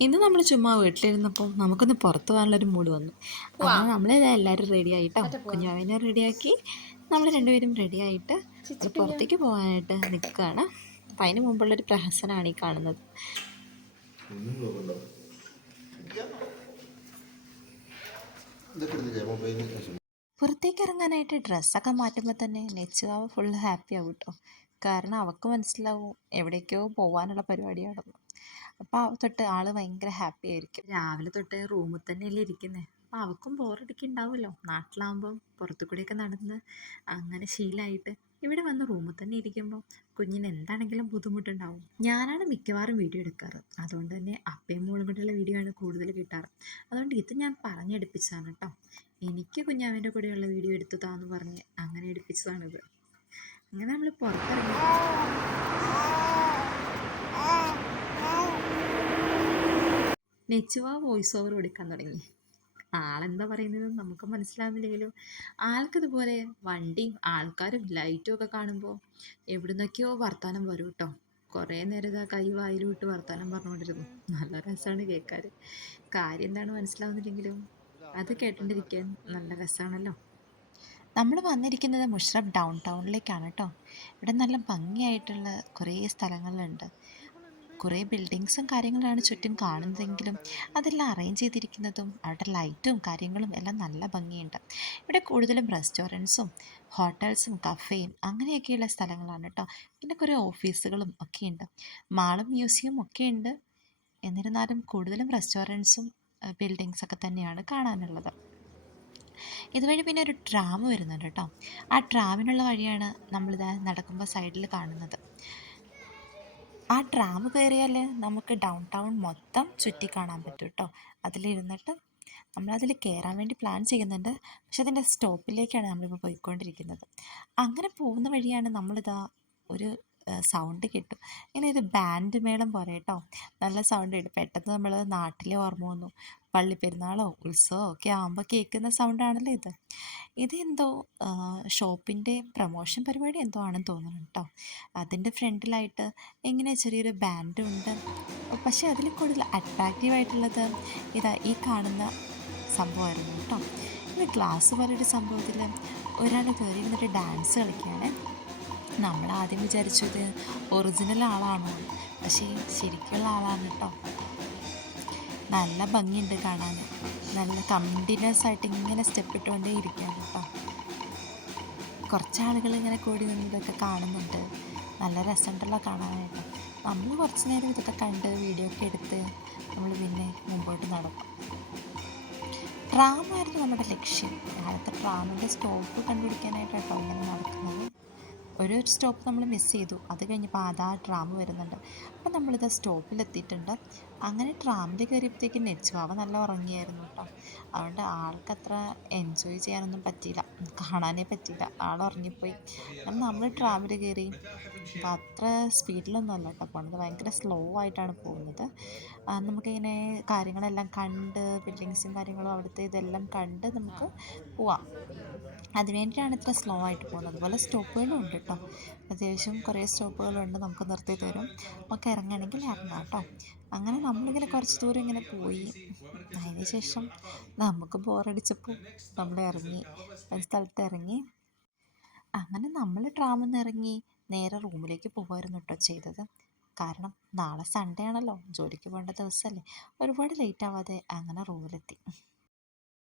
ഇന്ന് നമ്മൾ ചുമ്മാ വീട്ടിലിരുന്നപ്പോൾ നമുക്കൊന്ന് പുറത്തു പോകാനുള്ളൊരു മൂഡ് വന്നു. അങ്ങനെ നമ്മൾ എല്ലാവരും റെഡി ആയിട്ടോ? കുഞ്ഞാവിനെ റെഡിയാക്കി നമ്മൾ രണ്ടുപേരും റെഡി ആയിട്ട് പുറത്തേക്ക് പോകാനായിട്ട് നിൽക്കുകയാണ്. അപ്പം അതിന് മുമ്പുള്ളൊരു പ്രഹസനമാണ് ഈ കാണുന്നത്. പുറത്തേക്ക് ഇറങ്ങാനായിട്ട് ഡ്രസ്സൊക്കെ മാറ്റുമ്പോൾ തന്നെ നെച്ചുകാവ് ഫുൾ ഹാപ്പി ആവും കേട്ടോ. കാരണം അവൾക്ക് മനസ്സിലാവും എവിടേക്കോ പോകാനുള്ള പരിപാടിയാണെന്ന്. അപ്പോൾ തൊട്ട് ആൾ ഭയങ്കര ഹാപ്പി ആയിരിക്കും. രാവിലെ തൊട്ട് റൂമിൽ തന്നെയല്ലേ ഇരിക്കുന്നത് അപ്പോൾ അവൾക്കും ബോറടിക്കുണ്ടാവുമല്ലോ നാട്ടിലാവുമ്പം പുറത്തു കൂടെയൊക്കെ നടന്ന് അങ്ങനെ ശീലമായിട്ട് ഇവിടെ വന്ന് റൂമിൽ തന്നെ ഇരിക്കുമ്പോൾ കുഞ്ഞിന് എന്താണെങ്കിലും ബുദ്ധിമുട്ടുണ്ടാവും. ഞാനാണ് മിക്കവാറും വീഡിയോ എടുക്കാറ്. അതുകൊണ്ട് തന്നെ അപ്പയും മോളും കൂടെയുള്ള വീഡിയോ ആണ് കൂടുതൽ കിട്ടാറ്. അതുകൊണ്ട് ഇത് ഞാൻ പറഞ്ഞെടുപ്പിച്ചതാണ് കേട്ടോ എനിക്ക് കുഞ്ഞാവിന്റെ കൂടെയുള്ള വീഡിയോ എടുത്തു താന്ന് പറഞ്ഞ് അങ്ങനെ എടുപ്പിച്ചതാണിത്. അങ്ങനെ നമ്മൾ പുറത്തിറങ്ങി. നെച്ചുവ വോയിസ് ഓവർ കൊടുക്കാൻ തുടങ്ങി. ആളെന്താ പറയുന്നത് നമുക്ക് മനസ്സിലാവുന്നില്ലെങ്കിലും ആൾക്കതുപോലെ വണ്ടിയും ആൾക്കാരും ലൈറ്റും ഒക്കെ കാണുമ്പോൾ എവിടുന്നൊക്കെയോ വർത്തമാനം വരും കേട്ടോ കുറേ നേരം ഇതാ കൈ വായിൽ വിട്ട് വർത്തമാനം പറഞ്ഞുകൊണ്ടിരുന്നു നല്ല രസമാണ് കേൾക്കാൻ കാര്യം എന്താണ് മനസ്സിലാവുന്നില്ലെങ്കിലും അത് കേട്ടോണ്ടിരിക്കാൻ നല്ല രസമാണല്ലോ നമ്മൾ വന്നിരിക്കുന്നത് മുഷ്റഫ് ഡൗൺ ടൗണിലേക്കാണ് കേട്ടോ ഇവിടെ നല്ല ഭംഗിയായിട്ടുള്ള കുറേ സ്ഥലങ്ങളുണ്ട്. കുറേ ബിൽഡിങ്സും കാര്യങ്ങളാണ് ചുറ്റും കാണുന്നതെങ്കിലും അതെല്ലാം അറേഞ്ച് ചെയ്തിരിക്കുന്നതും അവിടെ ലൈറ്റും കാര്യങ്ങളും എല്ലാം നല്ല ഭംഗിയുണ്ട്. ഇവിടെ കൂടുതലും റെസ്റ്റോറന്റ്സും ഹോട്ടൽസും കഫേയും അങ്ങനെയൊക്കെയുള്ള സ്ഥലങ്ങളാണ് കേട്ടോ പിന്നെ കുറേ ഓഫീസുകളും ഒക്കെയുണ്ട്. മാളും മ്യൂസിയവും ഒക്കെ ഉണ്ട് എന്നിരുന്നാലും കൂടുതലും റെസ്റ്റോറന്റ്സും ബിൽഡിങ്സൊക്കെ തന്നെയാണ് കാണാനുള്ളത്. ഇതുവഴി പിന്നെ ഒരു ട്രാം വരുന്നുണ്ട് കേട്ടോ ആ ട്രാമിനുള്ള വഴിയാണ് നമ്മളിത് നടക്കുമ്പോൾ സൈഡിൽ കാണുന്നത്. ആ ട്രാം കയറിയാൽ നമുക്ക് ഡൗൺ ടൗൺ മൊത്തം ചുറ്റി കാണാൻ പറ്റും കേട്ടോ അതിലിരുന്നിട്ട് നമ്മളതിൽ കയറാൻ വേണ്ടി പ്ലാൻ ചെയ്യുന്നുണ്ട്. പക്ഷെ അതിന്റെ സ്റ്റോപ്പിലേക്കാണ് നമ്മളിപ്പോൾ പോയിക്കൊണ്ടിരിക്കുന്നത്. അങ്ങനെ പോകുന്ന വഴിയാണ് നമ്മളിതാ ഒരു സൗണ്ട് കിട്ടും. ഇങ്ങനെ ഇത് ബാൻഡ് മേളം പോലെ കേട്ടോ നല്ല സൗണ്ട് കിട്ടും പെട്ടെന്ന് നമ്മൾ നാട്ടിലെ ഓർമ്മ വന്നു. പള്ളിപ്പെരുന്നാളോ ഉത്സവമോ ഒക്കെ ആകുമ്പോൾ കേൾക്കുന്ന സൗണ്ടാണല്ലോ ഇത്. ഇതെന്തോ ഷോപ്പിന്റെ പ്രമോഷൻ പരിപാടി എന്തോ ആണെന്ന് തോന്നുന്നു കേട്ടോ. അതിന്റെ ഫ്രണ്ടിലായിട്ട് ഇങ്ങനെ ചെറിയൊരു ബാൻഡും ഉണ്ട് പക്ഷേ അതിൽ കൂടുതൽ അട്രാക്റ്റീവായിട്ടുള്ളത് ഇതാ ഈ കാണുന്ന സംഭവമായിരുന്നു കേട്ടോ. ഇത് ക്ലാസ് പോലൊരു സംഭവത്തിൽ ഒരാൾ കയറി വന്നിട്ട് ഡാൻസ് കളിക്കുകയാണ്. നമ്മൾ ആദ്യം വിചാരിച്ചത് ഒറിജിനൽ ആളാണോ? പക്ഷേ ശരിക്കുള്ള ആളാണ് കേട്ടോ. നല്ല ഭംഗിയുണ്ട് കാണാൻ. നല്ല കണ്ടിന്യൂസ് ആയിട്ട് ഇങ്ങനെ സ്റ്റെപ്പ് ഇട്ടുകൊണ്ടേ ഇരിക്കുകയാണ് കേട്ടോ കുറച്ച് ആളുകൾ ഇങ്ങനെ കൂടി നിന്ന് ഇതൊക്കെ കാണുന്നുണ്ട്. നല്ല രസമുണ്ടല്ലോ കാണാനായിട്ട്. നമ്മൾ കുറച്ച് നേരം ഇതൊക്കെ കണ്ട് വീഡിയോ ഒക്കെ എടുത്ത് നമ്മൾ പിന്നെ മുമ്പോട്ട് നടക്കും. ട്രാമായിരുന്നു നമ്മുടെ ലക്ഷ്യം. അടുത്ത ട്രാമിന്റെ സ്റ്റോപ്പ് കണ്ടുപിടിക്കാനായിട്ടാണ് കേട്ടോ ഇങ്ങനെ നടക്കുന്നത്. ഒരു സ്റ്റോപ്പ് നമ്മൾ മിസ് ചെയ്തു. അത് കഴിഞ്ഞപ്പോൾ അതാ ട്രാം വരുന്നുണ്ട്. അപ്പം നമ്മളിത് സ്റ്റോപ്പിലെത്തിയിട്ടുണ്ട്. അങ്ങനെ ട്രാമിൽ കയറിയപ്പോഴത്തേക്ക് നെച്ചുവാവ നല്ല ഉറങ്ങിയായിരുന്നു കേട്ടോ. അതുകൊണ്ട് ആൾക്കത്ര എൻജോയ് ചെയ്യാനൊന്നും പറ്റിയില്ല. കാണാനേ പറ്റിയില്ല. ആൾ ഉറങ്ങിപ്പോയി. നമ്മൾ ട്രാമിൽ കയറി. അപ്പം അത്ര സ്പീഡിലൊന്നും അല്ല കേട്ടോ പോകുന്നത് ഭയങ്കര സ്ലോ ആയിട്ടാണ് പോകുന്നത്. നമുക്കിങ്ങനെ കാര്യങ്ങളെല്ലാം കണ്ട് ബിൽഡിങ്സും കാര്യങ്ങളും അവിടുത്തെ ഇതെല്ലാം കണ്ട് നമുക്ക് പോവാം. അതിനുവേണ്ടിയാണ് ഇത്ര സ്ലോ ആയിട്ട് പോകുന്നത്. അതുപോലെ സ്റ്റോപ്പുകളും ഉണ്ട് കേട്ടോ അത്യാവശ്യം കുറേ സ്റ്റോപ്പുകളുണ്ട് നമുക്ക് നിർത്തി തരും. നമുക്ക് ഇറങ്ങണമെങ്കിൽ ഇറങ്ങാം കേട്ടോ അങ്ങനെ നമ്മളിങ്ങനെ കുറച്ച് ദൂരം ഇങ്ങനെ പോയി. അതിന് ശേഷം നമുക്ക് ബോറടിച്ചപ്പോൾ നമ്മൾ ഇറങ്ങി. ഒരു സ്ഥലത്ത് ഇറങ്ങി. അങ്ങനെ നമ്മൾ ട്രാമിൽ നിന്ന് ഇറങ്ങി നേരെ റൂമിലേക്ക് പോകുമായിരുന്നു കേട്ടോ ചെയ്തത്. കാരണം നാളെ സൺഡേ ആണല്ലോ ജോലിക്ക് പോകേണ്ട ദിവസമല്ലേ. ഒരുപാട് ലേറ്റ് ആവാതെ അങ്ങനെ റൂമിലെത്തി